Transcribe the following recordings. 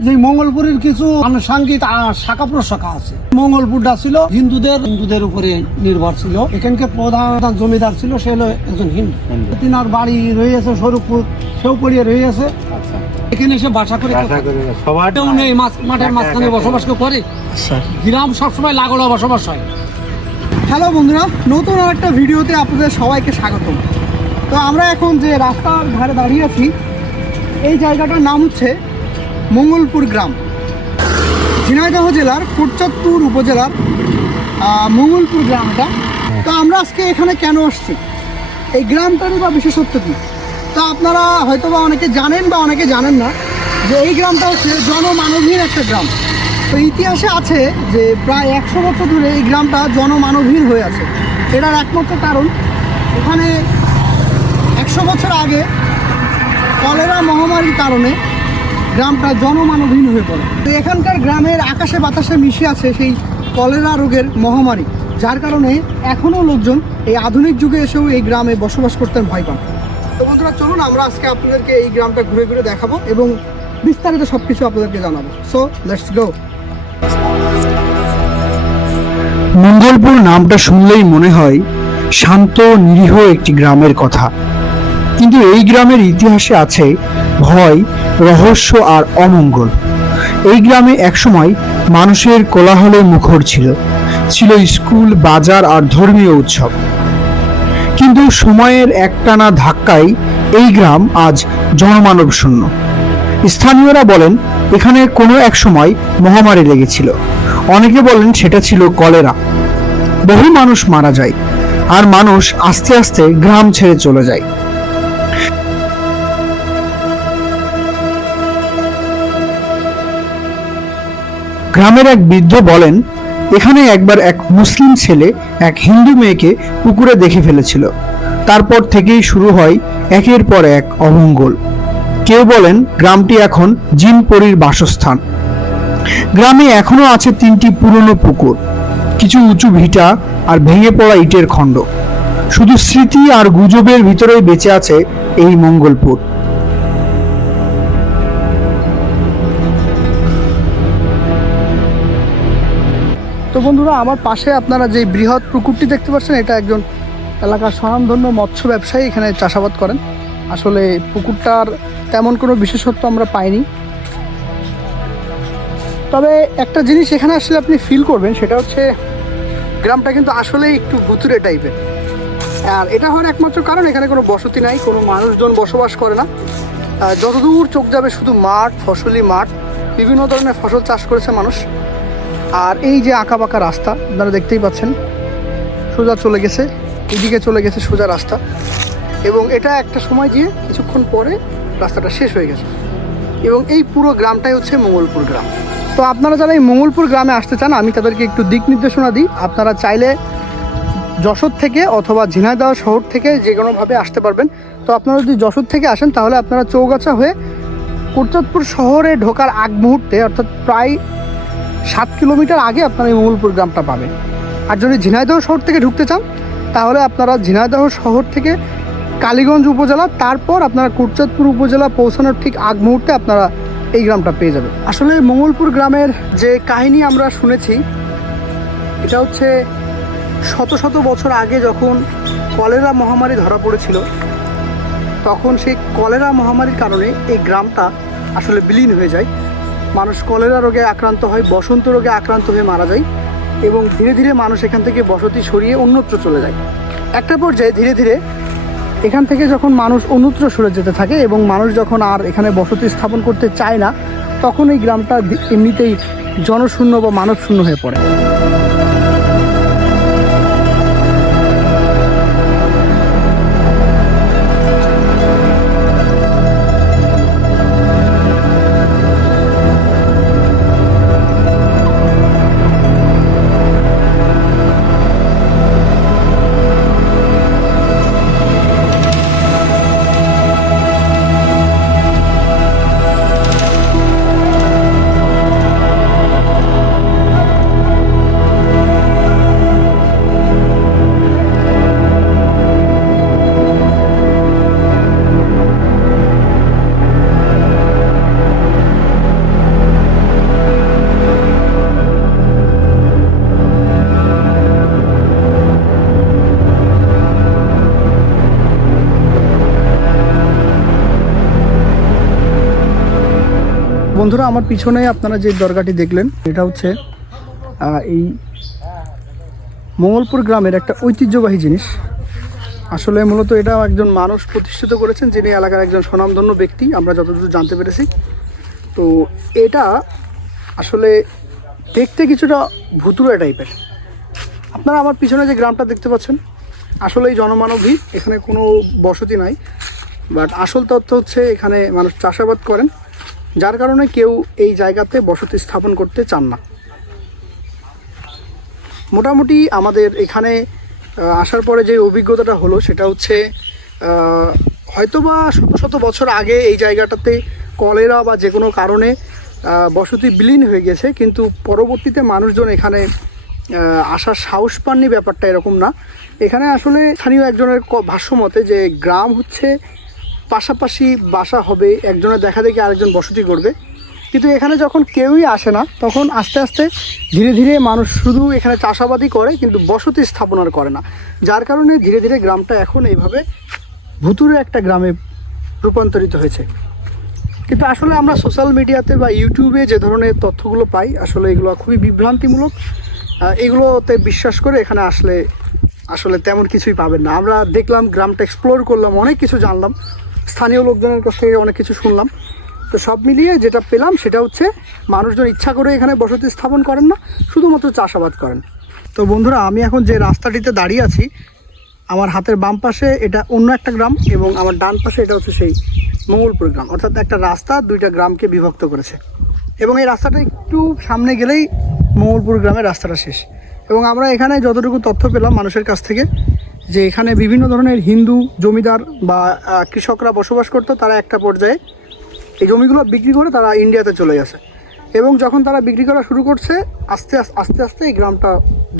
যে মঙ্গলপুরের কিছু আনুষাঙ্গিক শাখা প্রশাখা আছে। মঙ্গলপুরটা ছিল হিন্দুদের হিন্দুদের উপরে নির্ভর ছিল। এখানকার প্রধান জমিদার ছিল সে হলো একজন হিন্দু। তিনার বাড়ি রয়েছে স্বরূপপুর সেও পড়িয়ে রয়েছে। আচ্ছা। এখানে এসে বাসা করে সবার নেই মাছ- মাঠের মাঝখানে বসবাস করে। গ্রাম সবসময় লাগল বসবাস হয়। হ্যালো বন্ধুরা নতুন আর একটা ভিডিওতে আপনাদের সবাইকে স্বাগতম। তো আমরা এখন যে রাস্তার ধারে দাঁড়িয়ে আছি এই জায়গাটার নাম হচ্ছে মঙ্গলপুর গ্রাম। ঝিনাইদহ জেলার কোটচাঁদপুর উপজেলার মঙ্গলপুর গ্রাম এটা। তো আমরা আজকে এখানে কেন আসছি? এই গ্রামটারই বা বিশেষত্ব কী? তা আপনারা হয়তো বা অনেকে জানেন বা অনেকে জানেন না যে এই গ্রামটা হচ্ছে জনমানবহীন একটা গ্রাম। তো ইতিহাসে আছে যে প্রায় একশো বছর ধরে এই গ্রামটা জনমানবহীন হয়ে আছে। এটার একমাত্র কারণ, এখানে একশো বছর আগে কলেরা মহামারীর কারণে গ্রামটা জনমানবহীন হয়ে পড়ে। তো এখানকার গ্রামের আকাশে বাতাসে মিশে আছে সেই কলেরা রোগের মহামারী, যার কারণে এখনও লোকজন এই আধুনিক যুগে এসেও এই গ্রামে বসবাস করতেন ভয় পান। তো বন্ধুরা, চলুন আমরা আজকে আপনাদেরকে এই গ্রামটা ঘুরে ঘুরে দেখাবো এবং বিস্তারিত সব কিছু আপনাদেরকে জানাব। সো লেটস গো মঙ্গলপুর নামটা শুনলেই মনে হয় শান্ত নিরীহ একটি গ্রামের কথা। কিন্তু এই গ্রামের ইতিহাসে আছে ভয় রহস্য আর অমঙ্গল। এই গ্রামে একসময় মানুষের কোলাহলে মুখর ছিল। ছিল স্কুল, বাজার আর ধর্মীয় উৎসব। কিন্তু সময়ের একটানা ধাক্কায় এই গ্রাম আজ জনমানব শূন্য। স্থানীয়রা বলেন, এখানে কোনো এক সময় মহামারী লেগেছিল। অনেকে বলেন সেটা ছিল কলেরা। বহু মানুষ মারা যায়, আর মানুষ আস্তে আস্তে গ্রাম ছেড়ে চলে যায়। গ্রামের এক বৃদ্ধ বলেন, এখানে একবার এক মুসলিম ছেলে এক হিন্দু মেয়েকে পুকুরে দেখে ফেলেছিল। তারপর থেকেই শুরু হয় একের পর এক অমঙ্গল। কেউ বলেন, গ্রামটি এখন জিনপরির বাসস্থান। গ্রামে এখনও আছে তিনটি পুরনো পুকুর, কিছু উঁচু ভিটা আর ভেঙে পড়া ইটের খণ্ড। শুধু স্মৃতি আর গুজবের ভিতরেই বেঁচে আছে এই মঙ্গলপুর। তো বন্ধুরা, আমার পাশে আপনারা যে বৃহৎ পুকুরটি দেখতে পাচ্ছেন, এটা একজন এলাকার স্বনামধন্য মৎস্য ব্যবসায়ী এখানে চাষাবাদ করেন। আসলে পুকুরটার তেমন কোনো বিশেষত্ব আমরা পাইনি। তবে একটা জিনিস এখানে আসলে আপনি ফিল করবেন, সেটা হচ্ছে গ্রামটা কিন্তু আসলেই একটু ভুতুরে টাইপের আর এটা হওয়ার একমাত্র কারণ, এখানে কোনো বসতি নাই, কোনো মানুষজন বসবাস করে না। যতদূর চোখ যাবে, শুধু মাঠ, ফসলি মাঠ, বিভিন্ন ধরনের ফসল চাষ করেছে মানুষ। আর এই যে আঁকা বাঁকা রাস্তা, আপনারা দেখতেই পাচ্ছেন, সোজা চলে গেছে, এদিকে চলে গেছে সোজা রাস্তা। এবং এটা একটা সময় গিয়ে কিছুক্ষণ পরে রাস্তাটা শেষ হয়ে গেছে। এবং এই পুরো গ্রামটাই হচ্ছে মঙ্গলপুর গ্রাম। তো আপনারা যারা এই মঙ্গলপুর গ্রামে আসতে চান, আমি তাদেরকে একটু দিক নির্দেশনা দিই। আপনারা চাইলে যশোর থেকে অথবা ঝিনাইদহ শহর থেকে যে কোনোভাবে আসতে পারবেন। তো আপনারা যদি যশোর থেকে আসেন, তাহলে আপনারা চৌগাছা হয়ে কোটচাঁদপুর শহরে ঢোকার আগ মুহূর্তে, অর্থাৎ প্রায় সাত কিলোমিটার আগে আপনারা এই মঙ্গলপুর গ্রামটা পাবেন। আর যদি ঝিনাইদহ শহর থেকে ঢুকতে চান, তাহলে আপনারা ঝিনাইদহ শহর থেকে কালীগঞ্জ উপজেলা, তারপর আপনারা কোটচাঁদপুর উপজেলা পৌঁছানোর ঠিক আগ মুহূর্তে আপনারা এই গ্রামটা পেয়ে যাবেন। আসলে মঙ্গলপুর গ্রামের যে কাহিনী আমরা শুনেছি, এটা হচ্ছে শত শত বছর আগে যখন কলেরা মহামারী ধরা পড়েছিল, তখন সেই কলেরা মহামারীর কারণে এই গ্রামটা আসলে বিলীন হয়ে যায়। মানুষ কলেরা রোগে আক্রান্ত হয়, বসন্ত রোগে আক্রান্ত হয়ে মারা যায় এবং ধীরে ধীরে মানুষ এখান থেকে বসতি সরিয়ে অন্যত্র চলে যায়। একটা পর্যায়ে ধীরে ধীরে এখান থেকে যখন মানুষ অন্যত্র সরে যেতে থাকে এবং মানুষ যখন আর এখানে বসতি স্থাপন করতে চায় না, তখন এই গ্রামটা এমনিতেই জনশূন্য বা মানবশূন্য হয়ে পড়ে। বন্ধুরা, আমার পিছনে আপনারা যে দরগাটি দেখলেন, এটা হচ্ছে এই মঙ্গলপুর গ্রামের একটা ঐতিহ্যবাহী জিনিস। আসলে মূলত এটা একজন মানুষ প্রতিষ্ঠিত করেছেন, যিনি এলাকার একজন স্বনামধন্য ব্যক্তি, আমরা যতদূর জানতে পেরেছি। তো এটা আসলে দেখতে কিছুটা ভুতুড়া টাইপের। আপনারা আমার পিছনে যে গ্রামটা দেখতে পাচ্ছেন, আসলেই জনমানবী, এখানে কোনো বসতি নাই। বাট আসল তথ্য হচ্ছে, এখানে মানুষ চাষাবাদ করেন। যার কারণে কেউ এই জায়গাতে বসতি স্থাপন করতে চান না। মোটামুটি আমাদের এখানে আসার পরে যে অভিজ্ঞতাটা হলো সেটা হচ্ছে হয়তোবা শত শত বছর আগে এই জায়গাটাতে কলেরা বা যে কোনো কারণে বসতি বিলীন হয়ে গেছে, কিন্তু পরবর্তীতে মানুষজন এখানে আসার সাহস পাননি ব্যাপারটা এরকম না। এখানে আসলে স্থানীয় একজনের ক- ভাষ্যমতে যে গ্রাম হচ্ছে পাশাপাশি বাসা হবে, একজনের দেখা দেখি আরেকজন বসতি করবে। কিন্তু এখানে যখন কেউই আসে না, তখন আস্তে আস্তে ধীরে ধীরে মানুষ শুধু এখানে চাষাবাদই করে, কিন্তু বসতি স্থাপন আর করে না। যার কারণে ধীরে ধীরে গ্রামটা এখন এইভাবে ভুতুরে একটা গ্রামে রূপান্তরিত হয়েছে। কিন্তু আসলে আমরা সোশ্যাল মিডিয়াতে বা ইউটিউবে যে ধরনের তথ্যগুলো পাই, আসলে এগুলো খুবই বিভ্রান্তিমূলক। এগুলোতে বিশ্বাস করে এখানে আসলে আসলে তেমন কিছুই পাবেন না। আমরা দেখলাম, গ্রামটা এক্সপ্লোর করলাম, অনেক কিছু জানলাম। স্থানীয় লোকজনের কাছ থেকে অনেক কিছু শুনলাম। তো সব মিলিয়ে যেটা পেলাম সেটা হচ্ছে মানুষজন ইচ্ছা করে এখানে বসতি স্থাপন করেন না, শুধুমাত্র চাষাবাদ করেন। তো বন্ধুরা, আমি এখন যে রাস্তাটিতে দাঁড়িয়ে আছি, আমার হাতের বাম পাশে এটা অন্য একটা গ্রাম এবং আমার ডান পাশে এটা হচ্ছে সেই মঙ্গলপুর গ্রাম। অর্থাৎ একটা রাস্তা দুইটা গ্রামকে বিভক্ত করেছে। এবং এই রাস্তাটা একটু সামনে গেলেই মঙ্গলপুর গ্রামের রাস্তাটা শেষ। এবং আমরা এখানে যতটুকু তথ্য পেলাম মানুষের কাছ থেকে যে এখানে বিভিন্ন ধরনের হিন্দু জমিদার বা কৃষকরা বসবাস করতো, তারা একটা পর্যায়ে এই জমিগুলো বিক্রি করে তারা ইন্ডিয়াতে চলে গেছে এবং যখন তারা বিক্রি করা শুরু করছে, আস্তে আস্তে আস্তে এই গ্রামটা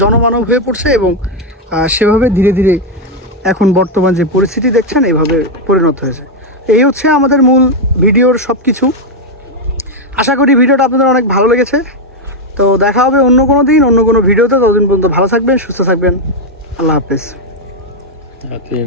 জনমানব হয়ে পড়ছে এবং সেভাবে ধীরে ধীরে এখন বর্তমান যে পরিস্থিতি দেখছেন এইভাবে পরিণত হয়েছে। এই হচ্ছে আমাদের মূল ভিডিওর সব কিছু আশা করি ভিডিওটা আপনাদের অনেক ভালো লেগেছে। তো দেখা হবে অন্য কোনো দিন, অন্য কোনো ভিডিওতে। ততদিন পর্যন্ত ভালো থাকবেন, সুস্থ থাকবেন। আল্লাহ হাফেজ। Até.